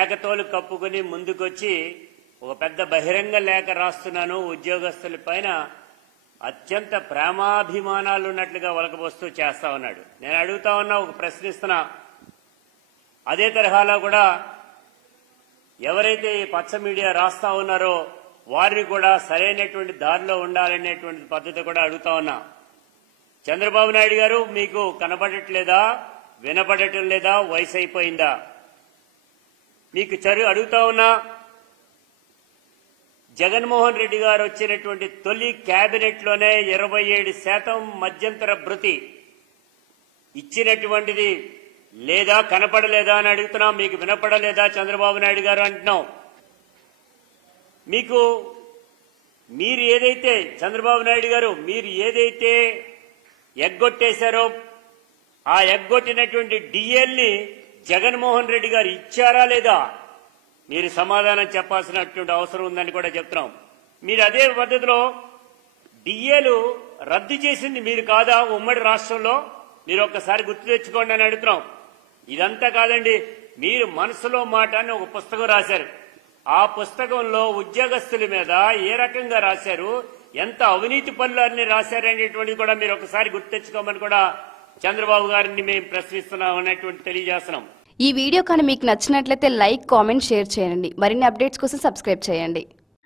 మేకతోలు కప్పుకొని ముందుకొచ్చి ఒక పెద్ద బహిరంగ లేఖ రాస్తున్నాను ఉద్యోగస్తుల పైన అత్యంత ప్రేమాభిమానాలు ఉన్నట్లుగా ఒలకబోస్తూ చేస్తా ఉన్నాడు. నేను అడుగుతా ఉన్నా, ఒక ప్రశ్నిస్తున్నా, అదే తరహాలో కూడా ఎవరైతే ఈ పచ్చ మీడియా రాస్తా ఉన్నారో వారిని కూడా సరైనటువంటి దారిలో ఉండాలనేటువంటి పద్ధతి కూడా అడుగుతా ఉన్నా. చంద్రబాబు నాయుడు గారు, మీకు కనబడట్లేదా, వినపడటం లేదా, వయసు అయిపోయిందా? మీకు అడుగుతా ఉన్నా, జగన్మోహన్ రెడ్డి గారు వచ్చినటువంటి తొలి కేబినెట్ లోనే 27% మధ్యంతర భృతి ఇచ్చినటువంటిది లేదా, కనపడలేదా అని అడుగుతున్నాం. మీకు వినపడలేదా చంద్రబాబు నాయుడు గారు అంటున్నాం. మీరు ఏదైతే చంద్రబాబు నాయుడు గారు మీరు ఏదైతే ఎగ్గొట్టేశారో ఆ ఎగ్గొట్టినటువంటి డిఎల్ని జగన్మోహన్ రెడ్డి గారు ఇచ్చారా లేదా మీరు సమాధానం చెప్పాల్సినటువంటి అవసరం ఉందని కూడా చెప్తున్నాం. మీరు అదే పద్ధతిలో డిఏలు రద్దు చేసింది మీరు కాదా ఉమ్మడి రాష్ట్రంలో? మీరు ఒక్కసారి గుర్తు తెచ్చుకోండి అని అడుగుతున్నాం. ఇదంతా కాదండి, మీరు మనసులో మాట అని ఒక పుస్తకం రాశారు. ఆ పుస్తకంలో ఉద్యోగస్తుల మీద ఏ రకంగా రాశారు, ఎంత అవినీతి పనులు అన్ని రాశారనేటువంటిది కూడా మీరు ఒకసారి గుర్తు తెచ్చుకోమని కూడా చంద్రబాబు గారిని మేము ప్రశ్నిస్తున్నాం అనేటువంటి తెలియజేస్తున్నాం. ఈ వీడియో కానీ మీకు నచ్చినట్లయితే లైక్, కామెంట్, షేర్ చేయండి. మరిన్ని అప్డేట్స్ కోసం సబ్స్క్రైబ్ చేయండి.